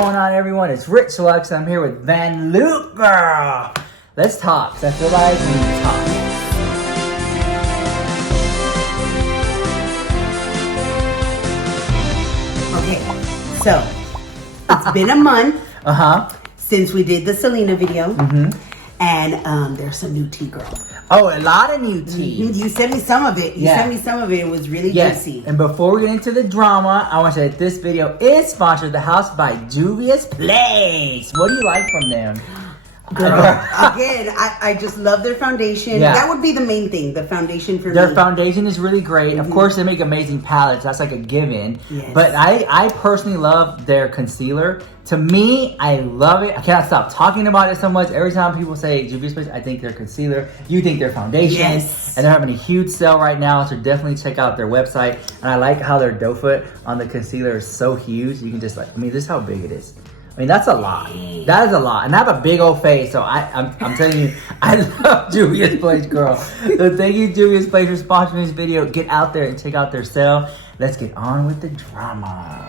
going on, everyone? It's Rich Lux. I'm here with Van Luke, girl. Let's talk. So I feel like we need to talk. Okay, so it's been a month since we did the Selena video, and there's some new tea, girl. Oh, a lot of new tea. You sent me some of it. You sent me some of it. It was really juicy. And before we get into the drama, I want to say that this video is sponsored the house by Juvia's Place. What do you like from them? Girl, again, I just love their foundation. Yeah. That would be the main thing, the foundation for me. Their foundation is really great. Of course, they make amazing palettes. That's like a given. Yes. But I personally love their concealer. To me, I love it. I cannot stop talking about it so much. Every time people say Juvia's Place, I think their concealer. You think their foundation. Yes. And they're having a huge sale right now, so definitely check out their website. And I like how their doe foot on the concealer is so huge. You can just like, this is how big it is. I mean, that's a lot. That is a lot. And I have a big old face, so I'm telling you, I love Juvia's Place, girl. So thank you, Juvia's Place, for sponsoring this video. Get out there and check out their sale. Let's get on with the drama.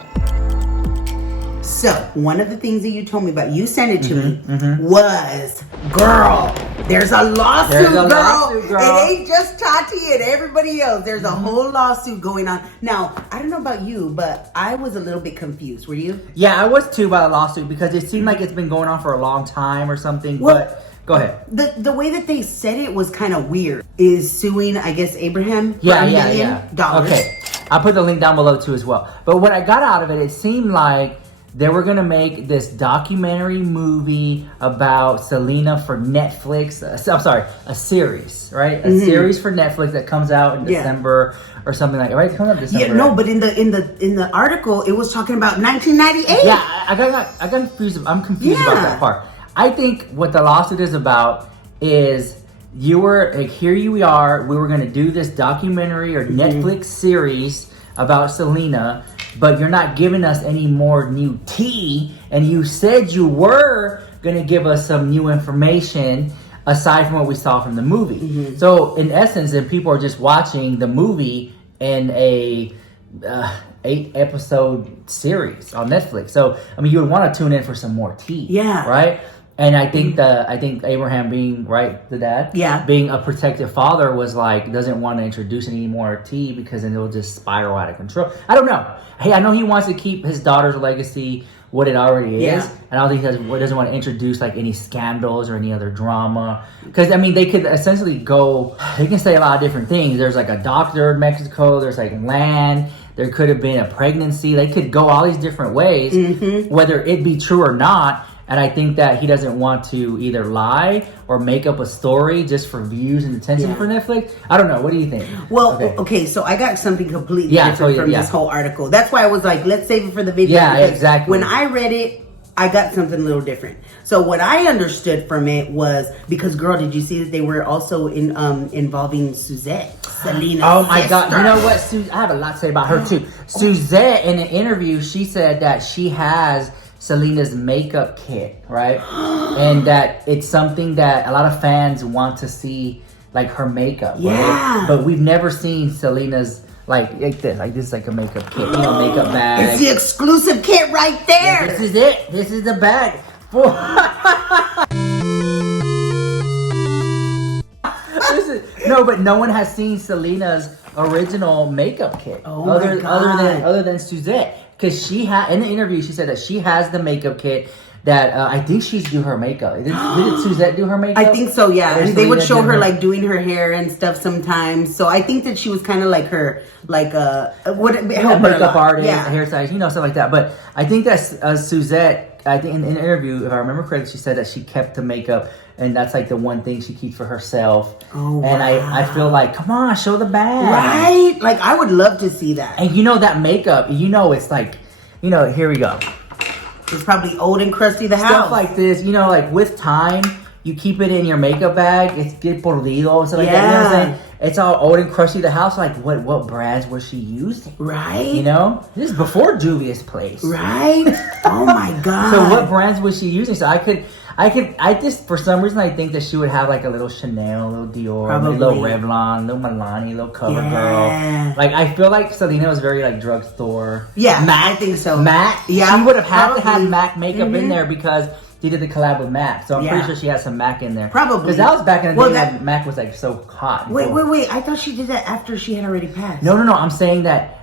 So, one of the things that you told me about, you sent it to me, was, girl, there's a lawsuit, girl. It ain't just Tati and everybody else. There's a whole lawsuit going on. Now, I don't know about you, but I was a little bit confused. Were you? Yeah, I was too by the lawsuit because it seemed like it's been going on for a long time or something, but go ahead. The way that they said it was kind of weird. Is suing, I guess, Abraham for $1 million. Okay, I'll put the link down below too as well. But what I got out of it seemed like they were going to make this documentary movie about Selena for Netflix. I'm sorry, a series, right? A series for Netflix that comes out in December or something like that, right? It comes out in December. Yeah, no, but in the article, it was talking about 1998. Yeah, I got confused. I'm confused about that part. I think what the lawsuit is about is you were, like, here we are. We were going to do this documentary or Netflix series about Selena, but you're not giving us any more new tea, and you said you were gonna give us some new information aside from what we saw from the movie. So in essence, then people are just watching the movie in a 8-episode series on Netflix. So I mean, you would want to tune in for some more tea, right? And I think Abraham, being the dad, being a protective father, was like, doesn't want to introduce any more tea because then it'll just spiral out of control. I don't know. Hey, I know he wants to keep his daughter's legacy what it already is, and I don't think he doesn't want to introduce like any scandals or any other drama. Because I mean, they could essentially they can say a lot of different things. There's like a doctor in Mexico. There's like land. There could have been a pregnancy. They could go all these different ways, whether it be true or not. And I think that he doesn't want to either lie or make up a story just for views and attention for Netflix. I don't know. What do you think? Well, okay, so I got something completely different from this whole article. That's why I was like, let's save it for the video. Yeah, exactly. When I read it, I got something a little different. So what I understood from it was, because, girl, did you see that they were also involving Suzette? Selena. Oh my God. You know what? I have a lot to say about her too. Suzette, in an interview, she said that she has Selena's makeup kit, right? And that it's something that a lot of fans want to see, like her makeup, right? But we've never seen Selena's like this. Like, this is like a makeup kit, makeup bag. It's the exclusive kit right there. Yeah, this is it. This is the bag. No, but no one has seen Selena's original makeup kit. Other than Suzette. Because she in the interview, she said that she has the makeup kit that I think she's do her makeup. Did Suzette do her makeup? I think so, yeah. And they would show her like doing her hair and stuff sometimes. So I think that she was kind of like her, like makeup artist, hairstylist, stuff like that. But I think that Suzette, I think in an interview, if I remember correctly, she said that she kept the makeup, and that's like the one thing she keeps for herself. And I feel like, come on, show the bag. Right? Like, I would love to see that. And that makeup, it's like, here we go. It's probably old and crusty, the house. Stuff like this, like with time, you keep it in your makeup bag. It's get pordido and stuff like that. You know what I'm saying? It's all old and crusty, the house. Like, what brands was she using? Right. This is before Juvia's Place. Right. Oh my God. So what brands was she using? So I I just, for some reason, I think that she would have like a little Chanel, a little Dior, a little Revlon, a little Milani, a little CoverGirl. Like, I feel like Selena was very like drugstore. Yeah, MAC, I think so. MAC. Yeah, she would have had to have MAC makeup in there because she did the collab with MAC. So I'm pretty sure she has some MAC in there. Probably. Because that was back in the day when MAC was like so hot. Wait. I thought she did that after she had already passed. No. I'm saying that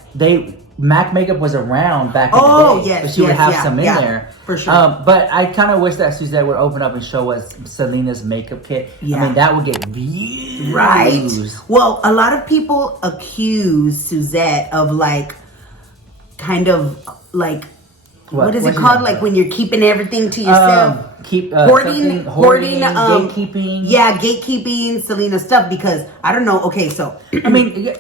MAC makeup was around back in the day. Yes, but she would have some in there. For sure. But I kind of wish that Suzette would open up and show us Selena's makeup kit. Yeah. I mean, that would get views. Right. Well, a lot of people accuse Suzette of like, kind of like, what is it called? Like when you're keeping everything to yourself? Hoarding, gatekeeping. Yeah, gatekeeping Selena stuff because, I don't know. Okay, so. I mean...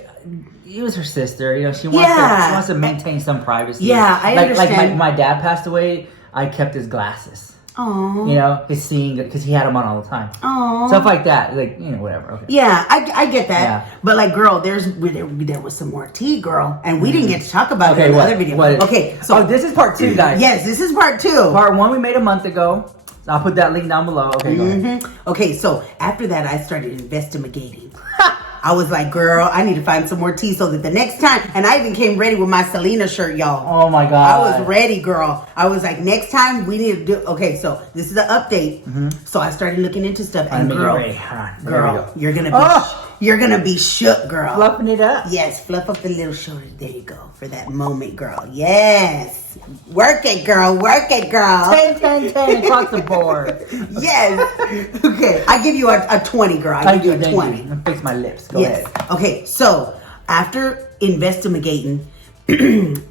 It was her sister, you know. She wants to maintain some privacy. Yeah, I understand. Like my dad passed away, I kept his glasses. Oh, you know, his seeing because he had them on all the time. Oh, stuff like that, like whatever. Okay. Yeah, I get that. Yeah. But like, girl, there was some more tea, girl, and we didn't get to talk about it in the other video. Okay, so this is part 2, guys. Yes, this is part 2. Part 1 we made a month ago. I'll put that link down below. Okay, go ahead. Okay, so after that, I started investigating. I was like, girl, I need to find some more tea so that the next time, and I even came ready with my Selena shirt, y'all. Oh my God. I was ready, girl. I was like, next time we need to do, okay, so this is the update. So I started looking into stuff, and girl, you're gonna be shook, girl. Fluffing it up. Yes, fluff up the little shoulders. There you go, for that moment, girl. Yes. Work it, girl. Work it, girl. 10 across the board. Yes. Okay. I give you a 20, girl. I give you a 20. I'm fix my lips. Go ahead. Okay. So after investigating,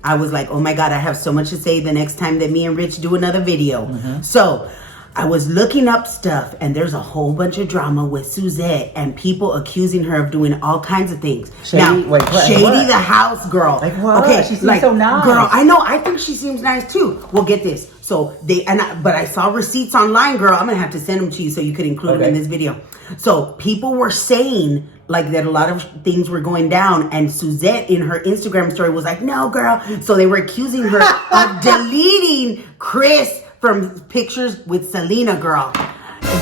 I was like, oh my God, I have so much to say the next time that me and Rich do another video. So I was looking up stuff, and there's a whole bunch of drama with Suzette and people accusing her of doing all kinds of things. Shady the house girl. Like what? Okay, she seems so nice. Girl, I know. I think she seems nice too. Well, get this. So but I saw receipts online, girl. I'm gonna have to send them to you so you could include them in this video. So people were saying like that a lot of things were going down, and Suzette in her Instagram story was like, "No, girl." So they were accusing her of deleting Chris from pictures with Selena, girl.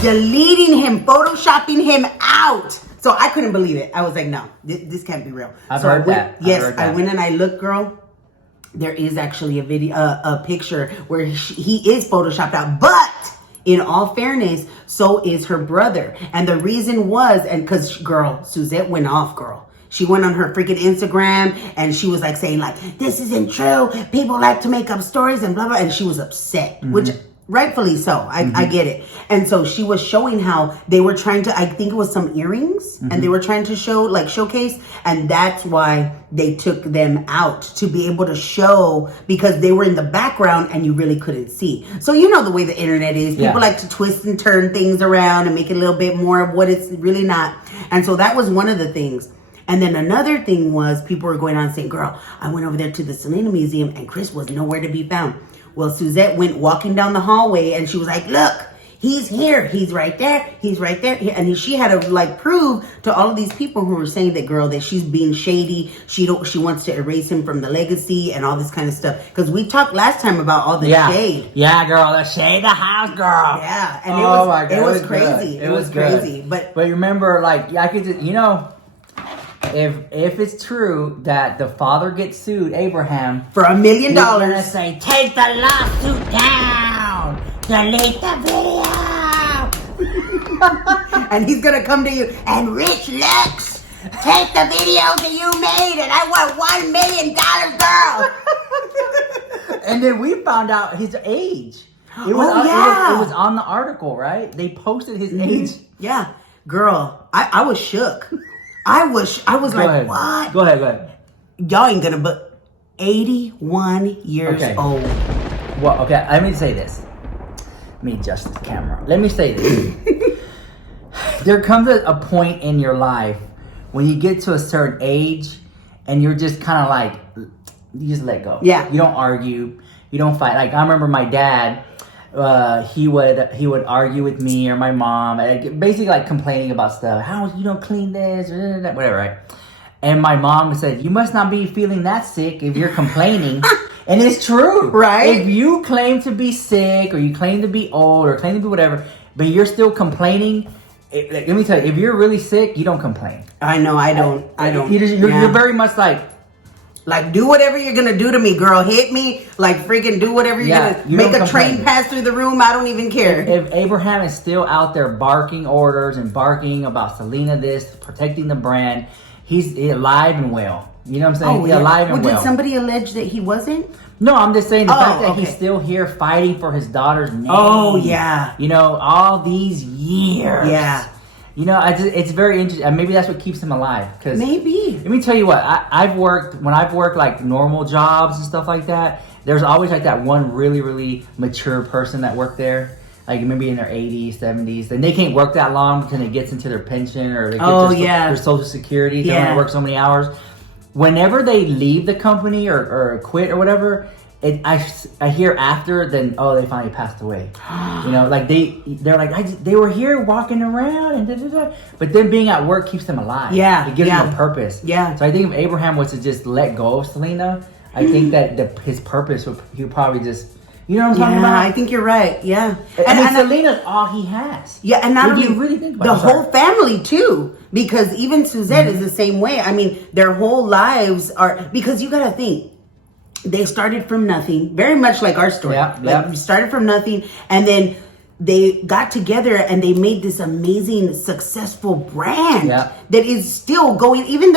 Deleting him, photoshopping him out. So I couldn't believe it. I was like, no, this can't be real. I've heard that. Yes, I went and I looked, girl. There is actually a picture where he is photoshopped out. But in all fairness, so is her brother. And the reason was, and because, girl, Suzette went off, girl. She went on her freaking Instagram and she was like saying like, this isn't true. People like to make up stories and blah, blah. And she was upset, which rightfully so. I get it. And so she was showing how they were trying to, I think it was some earrings and they were trying to showcase. And that's why they took them out, to be able to show, because they were in the background and you really couldn't see. So you know the way the internet is. People like to twist and turn things around and make it a little bit more of what it's really not. And so that was one of the things. And then another thing was people were going on saying, girl, I went over there to the Selena Museum and Chris was nowhere to be found. Well, Suzette went walking down the hallway and she was like, look, he's here. He's right there. He's right there. And she had to like prove to all of these people who were saying that, girl, that she's being shady. She wants to erase him from the legacy and all this kind of stuff. Because we talked last time about all the shade. Yeah, girl, the shade the house, girl. Yeah. And it was crazy. It was crazy. But remember, like, I could just, if it's true that the father gets sued, Abraham, for $1 million, he's gonna say, take the lawsuit down, delete the video, and he's gonna come to you and, Rich Lex, take the video that you made, and I want $1 million, girl. And then we found out his age. It was on the article, right? They posted his age. Yeah, girl, I was shook. I was like, what? Go ahead. Y'all ain't gonna, but 81 years old. Well, okay, let me say this. Let me adjust this camera. Let me say this. There comes a point in your life when you get to a certain age and you're just kind of like, you just let go. Yeah. You don't argue. You don't fight. Like, I remember my dad, he would argue with me or my mom, basically like complaining about stuff. How you don't clean this or whatever, right? And my mom said, you must not be feeling that sick if you're complaining. And it's true. Right? If you claim to be sick or you claim to be old or claim to be whatever, but you're still complaining, let me tell you, if you're really sick, you don't complain. I know, I don't. You're very much like, do whatever you're going to do to me, girl. Hit me. Like, freaking do whatever you're going to. Make a train pass through the room. I don't even care. If Abraham is still out there barking orders and barking about Selena this, protecting the brand, he's alive and well. You know what I'm saying? He's alive and well. Did somebody allege that he wasn't? No, I'm just saying the fact that he's still here fighting for his daughter's name. Oh, yeah. You know, all these years. Yeah. You know, it's very interesting. And maybe that's what keeps him alive. Cause maybe. Let me tell you what. When I've worked like normal jobs and stuff like that, there's always like that one really, really mature person that worked there. Like maybe in their 80s, 70s. And they can't work that long because it gets into their pension or they get their Social Security. They want to work so many hours. Whenever they leave the company or quit or whatever, I hear after, then, they finally passed away. You know, like they're like, they were here walking around and da-da-da. But then being at work keeps them alive. Yeah. It gives them a purpose. Yeah. So I think if Abraham was to just let go of Selena, I think that his purpose he would probably just, you know what I'm talking about? I think you're right. Yeah. And Selena's all he has. Yeah, and not only really think about the whole family too, because even Suzette is the same way. I mean, their whole lives are, because you got to think, they started from nothing, very much like our story. Yeah. We started from nothing, and then they got together and they made this amazing, successful brand that is still going, even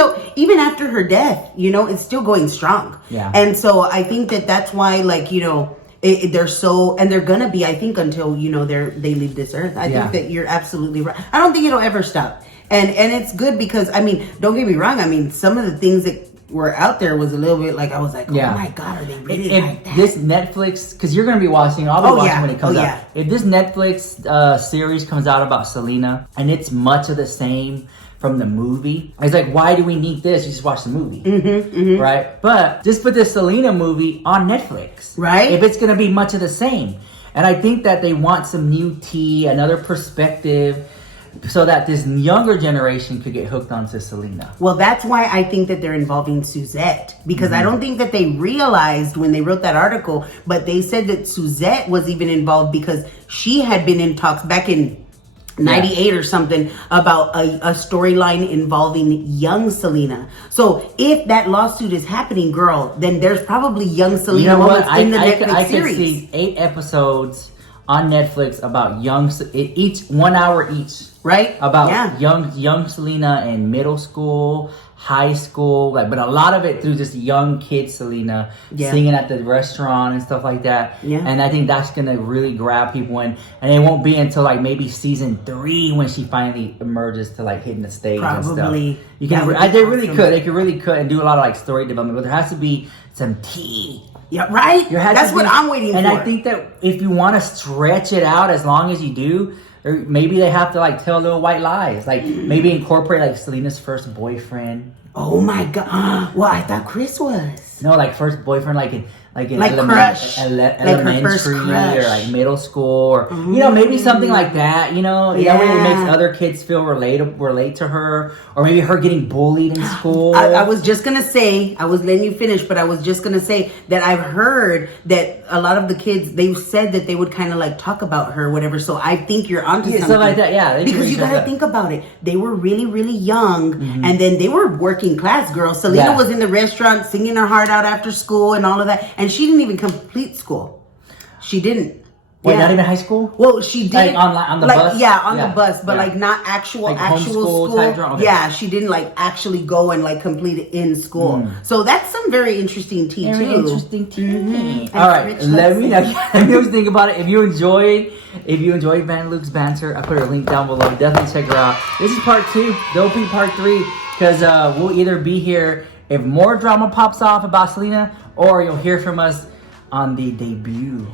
after her death, you know, it's still going strong. Yeah. And so I think that's why, like, you know, they're so, and they're gonna be, I think, until, you know, they leave this earth. I think that you're absolutely right. I don't think it'll ever stop. And it's good because, I mean, don't get me wrong. I mean, some of the things that were out there was a little bit like, I was like, oh my God, are they really like that? This Netflix, because you're going to be watching, I'll be watching when it comes out. If this Netflix series comes out about Selena and it's much of the same from the movie, it's like, why do we need this? You just watch the movie, right? But just put this Selena movie on Netflix, right? If it's going to be much of the same. And I think that they want some new tea, another perspective, so that this younger generation could get hooked onto Selena. Well, that's why I think that they're involving Suzette. Because I don't think that they realized when they wrote that article, but they said that Suzette was even involved because she had been in talks back in 98 or something about a storyline involving young Selena. So if that lawsuit is happening, girl, then there's probably young Selena in the Netflix series. I could see 8 episodes on Netflix about each 1 hour each. Right? About young Selena in middle school, high school, but a lot of it through just young kid Selena singing at the restaurant and stuff like that. Yeah. And I think that's gonna really grab people in, and it won't be until like maybe season 3 when she finally emerges to like hitting the stage and stuff. Probably. They really could and do a lot of like story development, but there has to be some tea. Yeah, right? That's what I'm waiting for. And I think that if you want to stretch it out as long as you do, or maybe they have to like tell little white lies, like maybe incorporate like Selena's first boyfriend. Oh my God! Well, I thought Chris was. No, like first boyfriend, like crush, elementary or like middle school, or you know, maybe something like that. You know, that way it makes other kids feel relate to her, or maybe her getting bullied in school. I was just gonna say, I was letting you finish, but I was just gonna say that I've heard that a lot of the kids, they said that they would kind of like talk about her, or whatever. So I think you're onto something. Stuff like that, yeah. Because you gotta think about it. They were really, really young, and then they were working class girls. Selena was in the restaurant singing her heart out after school and all of that, and she didn't even complete school. She didn't. Wait, not even high school? Well, she did. Like on the bus? Yeah, on the bus, but like not actual school. Okay. Yeah, she didn't like actually go and like complete it in school. So that's some very interesting tea too. Interesting tea. All right, let me know what you think about it. If you enjoyed Van Luke's banter, I put her link down below. Definitely check her out. This is part 2. There'll be part 3 because we'll either be here if more drama pops off about Selena, or you'll hear from us on the debut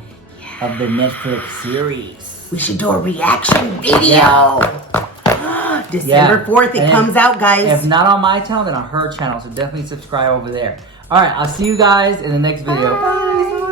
of the Netflix series. We should do a reaction video. December 4th, it comes out, guys. If not on my channel, then on her channel. So definitely subscribe over there. All right, I'll see you guys in the next video. Bye.